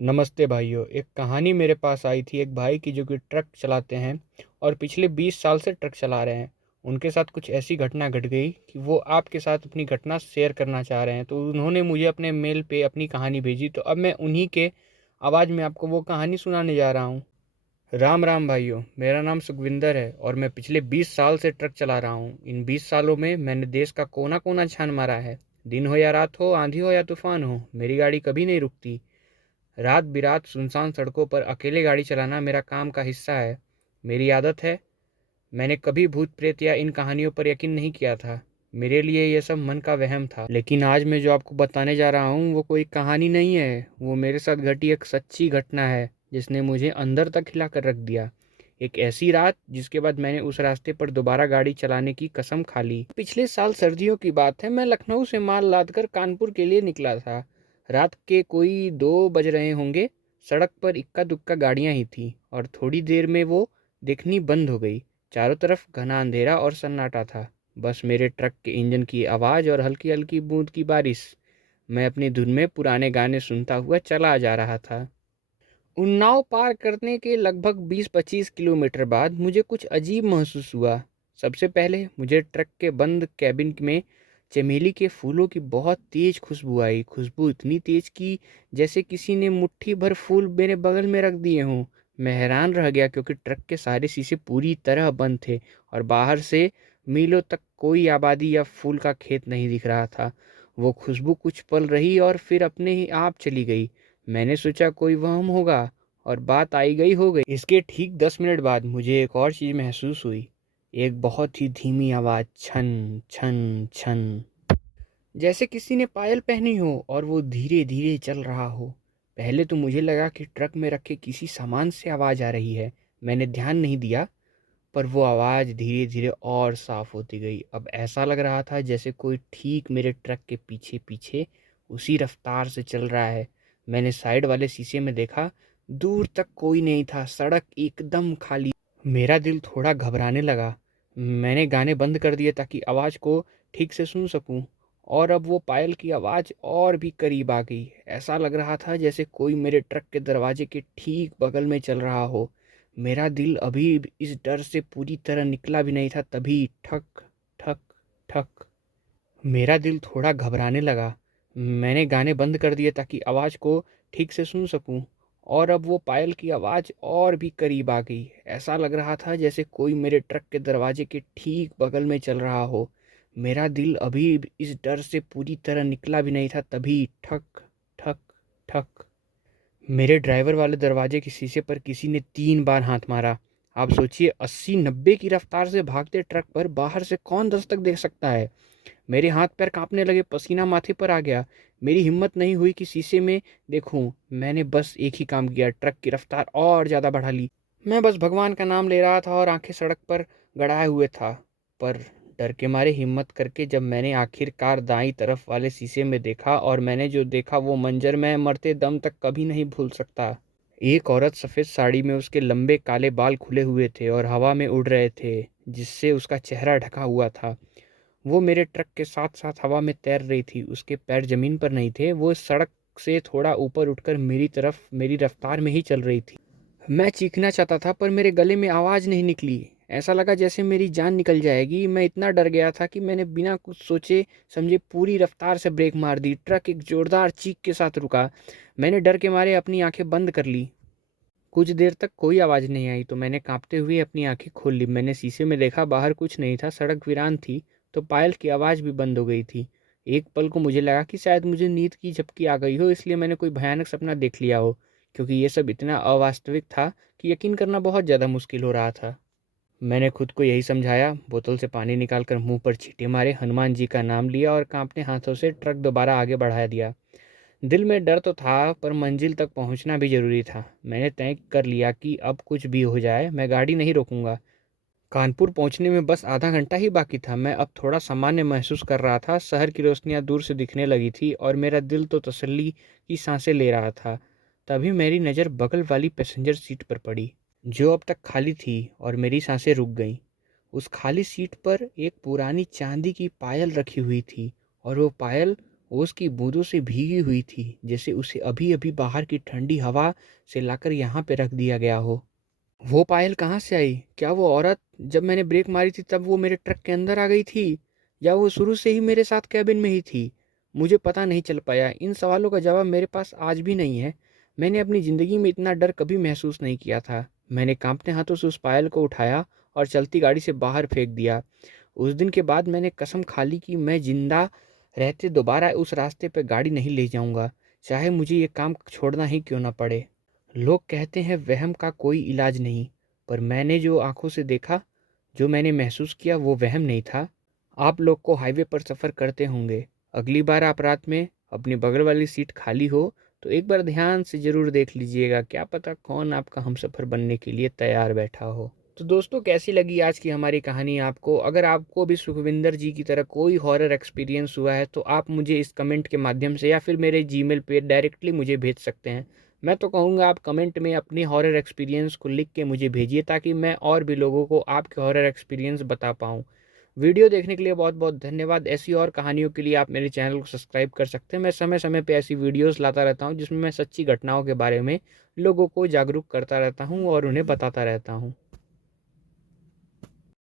नमस्ते भाइयों। एक कहानी मेरे पास आई थी एक भाई की जो कि ट्रक चलाते हैं और पिछले 20 साल से ट्रक चला रहे हैं। उनके साथ कुछ ऐसी घटना घट गई कि वो आपके साथ अपनी घटना शेयर करना चाह रहे हैं। तो उन्होंने मुझे अपने मेल पे अपनी कहानी भेजी, तो अब मैं उन्हीं के आवाज़ में आपको वो कहानी सुनाने जा रहा हूँ। राम राम भाइयों, मेरा नाम सुखविंदर है और मैं पिछले 20 साल से ट्रक चला रहा हूँ। इन 20 सालों में मैंने देश का कोना कोना छान मारा है। दिन हो या रात हो, आंधी हो या तूफान हो, मेरी गाड़ी कभी नहीं रुकती। रात बिरात सुनसान सड़कों पर अकेले गाड़ी चलाना मेरा काम का हिस्सा है, मेरी आदत है। मैंने कभी भूत प्रेत या इन कहानियों पर यकीन नहीं किया था। मेरे लिए यह सब मन का वहम था। लेकिन आज मैं जो आपको बताने जा रहा हूँ वो कोई कहानी नहीं है, वो मेरे साथ घटी एक सच्ची घटना है जिसने मुझे अंदर तक हिला कर रख दिया। एक ऐसी रात जिसके बाद मैंने उस रास्ते पर दोबारा गाड़ी चलाने की कसम खा ली। पिछले साल सर्दियों की बात है, मैं लखनऊ से माल लादकर कानपुर के लिए निकला था। रात के कोई 2 बज रहे होंगे। सड़क पर इक्का दुक्का गाड़ियां ही थी और थोड़ी देर में वो दिखनी बंद हो गई। चारों तरफ घना अंधेरा और सन्नाटा था। बस मेरे ट्रक के इंजन की आवाज़ और हल्की हल्की बूंद की बारिश। मैं अपनी धुन में पुराने गाने सुनता हुआ चला जा रहा था। उन्नाव पार करने के लगभग 20-25 किलोमीटर बाद मुझे कुछ अजीब महसूस हुआ। सबसे पहले मुझे ट्रक के बंद कैबिन में चमेली के फूलों की बहुत तेज खुशबू आई। खुशबू इतनी तेज कि जैसे किसी ने मुट्ठी भर फूल मेरे बगल में रख दिए हों। मैं हैरान रह गया क्योंकि ट्रक के सारे शीशे पूरी तरह बंद थे और बाहर से मीलों तक कोई आबादी या फूल का खेत नहीं दिख रहा था। वो खुशबू कुछ पल रही और फिर अपने ही आप चली गई। मैंने सोचा कोई वहम होगा और बात आई गई हो गई। इसके ठीक 10 मिनट बाद मुझे एक और चीज़ महसूस हुई। एक बहुत ही धीमी आवाज़, छन छन छन, जैसे किसी ने पायल पहनी हो और वो धीरे धीरे चल रहा हो। पहले तो मुझे लगा कि ट्रक में रखे किसी सामान से आवाज़ आ रही है। मैंने ध्यान नहीं दिया, पर वो आवाज़ धीरे धीरे और साफ होती गई। अब ऐसा लग रहा था जैसे कोई ठीक मेरे ट्रक के पीछे पीछे उसी रफ्तार से चल रहा है। मैंने साइड वाले शीशे में देखा। दूर तक कोई नहीं था, सड़क एकदम खाली। मेरा दिल थोड़ा घबराने लगा। मैंने गाने बंद कर दिए ताकि आवाज़ को ठीक से सुन सकूं। और अब वो पायल की आवाज़ और भी करीब आ गई। ऐसा लग रहा था जैसे कोई मेरे ट्रक के दरवाजे के ठीक बगल में चल रहा हो। मेरा दिल अभी इस डर से पूरी तरह निकला भी नहीं था, तभी ठक ठक ठक, मेरा दिल थोड़ा घबराने लगा। मैंने गाने बंद कर दिए ताकि आवाज़ को ठीक से सुन सकूं। और अब वो पायल की आवाज़ और भी करीब आ गई। ऐसा लग रहा था जैसे कोई मेरे ट्रक के दरवाजे के ठीक बगल में चल रहा हो। मेरा दिल अभी इस डर से पूरी तरह निकला भी नहीं था, तभी ठक ठक ठक, मेरे ड्राइवर वाले दरवाजे के शीशे पर किसी ने 3 बार हाथ मारा। आप सोचिए, 80-90 की रफ्तार से भागते ट्रक पर बाहर से कौन दस्तक दे सकता है। मेरे हाथ पैर कांपने लगे, पसीना माथे पर आ गया। मेरी हिम्मत नहीं हुई कि शीशे में देखूं। मैंने बस एक ही काम किया, ट्रक की रफ्तार और ज़्यादा बढ़ा ली। मैं बस भगवान का नाम ले रहा था और आंखें सड़क पर गड़ाए हुए था। पर डर के मारे हिम्मत करके जब मैंने आखिरकार दाईं तरफ वाले शीशे में देखा, और मैंने जो देखा वो मंजर मैं मरते दम तक कभी नहीं भूल सकता। एक औरत सफ़ेद साड़ी में, उसके लंबे काले बाल खुले हुए थे और हवा में उड़ रहे थे, जिससे उसका चेहरा ढका हुआ था। वो मेरे ट्रक के साथ साथ हवा में तैर रही थी। उसके पैर ज़मीन पर नहीं थे, वो सड़क से थोड़ा ऊपर उठकर मेरी तरफ मेरी रफ्तार में ही चल रही थी। मैं चीखना चाहता था पर मेरे गले में आवाज़ नहीं निकली। ऐसा लगा जैसे मेरी जान निकल जाएगी। मैं इतना डर गया था कि मैंने बिना कुछ सोचे समझे पूरी रफ्तार से ब्रेक मार दी। ट्रक एक ज़ोरदार चीख के साथ रुका। मैंने डर के मारे अपनी आंखें बंद कर ली। कुछ देर तक कोई आवाज़ नहीं आई तो मैंने कांपते हुए अपनी आंखें खोल ली। मैंने शीशे में देखा, बाहर कुछ नहीं था, सड़क वीरान थी। तो पायल की आवाज़ भी बंद हो गई थी। एक पल को मुझे लगा कि शायद मुझे नींद की झपकी आ गई हो, इसलिए मैंने कोई भयानक सपना देख लिया हो, क्योंकि ये सब इतना अवास्तविक था कि यकीन करना बहुत ज़्यादा मुश्किल हो रहा था। मैंने खुद को यही समझाया, बोतल से पानी निकालकर मुंह पर छींटे मारे, हनुमान जी का नाम लिया और कांपते हाथों से ट्रक दोबारा आगे बढ़ा दिया। दिल में डर तो था पर मंजिल तक पहुंचना भी ज़रूरी था। मैंने तय कर लिया कि अब कुछ भी हो जाए मैं गाड़ी नहीं रोकूंगा। कानपुर पहुंचने में बस आधा घंटा ही बाकी था। मैं अब थोड़ा सामान्य महसूस कर रहा था। शहर की रोशनियां दूर से दिखने लगी थी और मेरा दिल तो तसल्ली की सांसें ले रहा था। तभी मेरी नज़र बगल वाली पैसेंजर सीट पर पड़ी, जो अब तक खाली थी, और मेरी सांसें रुक गईं। उस खाली सीट पर एक पुरानी चांदी की पायल रखी हुई थी, और वो पायल वो उसकी बूंदों से भीगी हुई थी, जैसे उसे अभी-अभी बाहर की ठंडी हवा से लाकर यहाँ पे रख दिया गया हो। वो पायल कहाँ से आई? क्या वो औरत जब मैंने ब्रेक मारी थी तब वो मेरे ट्रक के अंदर आ गई थी? या वो शुरू से ही मेरे साथ कैबिन में ही थी? मुझे पता नहीं चल पाया। इन सवालों का जवाब मेरे पास आज भी नहीं है। मैंने अपनी ज़िंदगी में इतना डर कभी महसूस नहीं किया था। मैंने कांपते हाथों से उस पायल को उठाया और चलती गाड़ी से बाहर फेंक दिया। उस दिन के बाद मैंने कसम खा ली कि मैं ज़िंदा रहते दोबारा उस रास्ते पर गाड़ी नहीं ले जाऊँगा, चाहे मुझे ये काम छोड़ना ही क्यों ना पड़े। लोग कहते हैं वहम का कोई इलाज नहीं, पर मैंने जो आंखों से देखा, जो मैंने महसूस किया वो वहम नहीं था। आप लोग को हाईवे पर सफ़र करते होंगे। अगली बार आप रात में अपनी बगल वाली सीट खाली हो तो एक बार ध्यान से ज़रूर देख लीजिएगा, क्या पता कौन आपका हमसफ़र बनने के लिए तैयार बैठा हो। तो दोस्तों, कैसी लगी आज की हमारी कहानी आपको? अगर आपको भी सुखविंदर जी की तरह कोई हॉरर एक्सपीरियंस हुआ है तो आप मुझे इस कमेंट के माध्यम से या फिर मेरे जीमेल पे डायरेक्टली मुझे भेज सकते हैं। मैं तो कहूँगा आप कमेंट में अपनी हॉरर एक्सपीरियंस को लिख के मुझे भेजिए, ताकि मैं और भी लोगों को आपके हॉरर एक्सपीरियंस बता पाऊँ। वीडियो देखने के लिए बहुत बहुत धन्यवाद। ऐसी और कहानियों के लिए आप मेरे चैनल को सब्सक्राइब कर सकते हैं। मैं समय समय पे ऐसी वीडियोस लाता रहता हूँ जिसमें मैं सच्ची घटनाओं के बारे में लोगों को जागरूक करता रहता हूँ और उन्हें बताता रहता हूँ।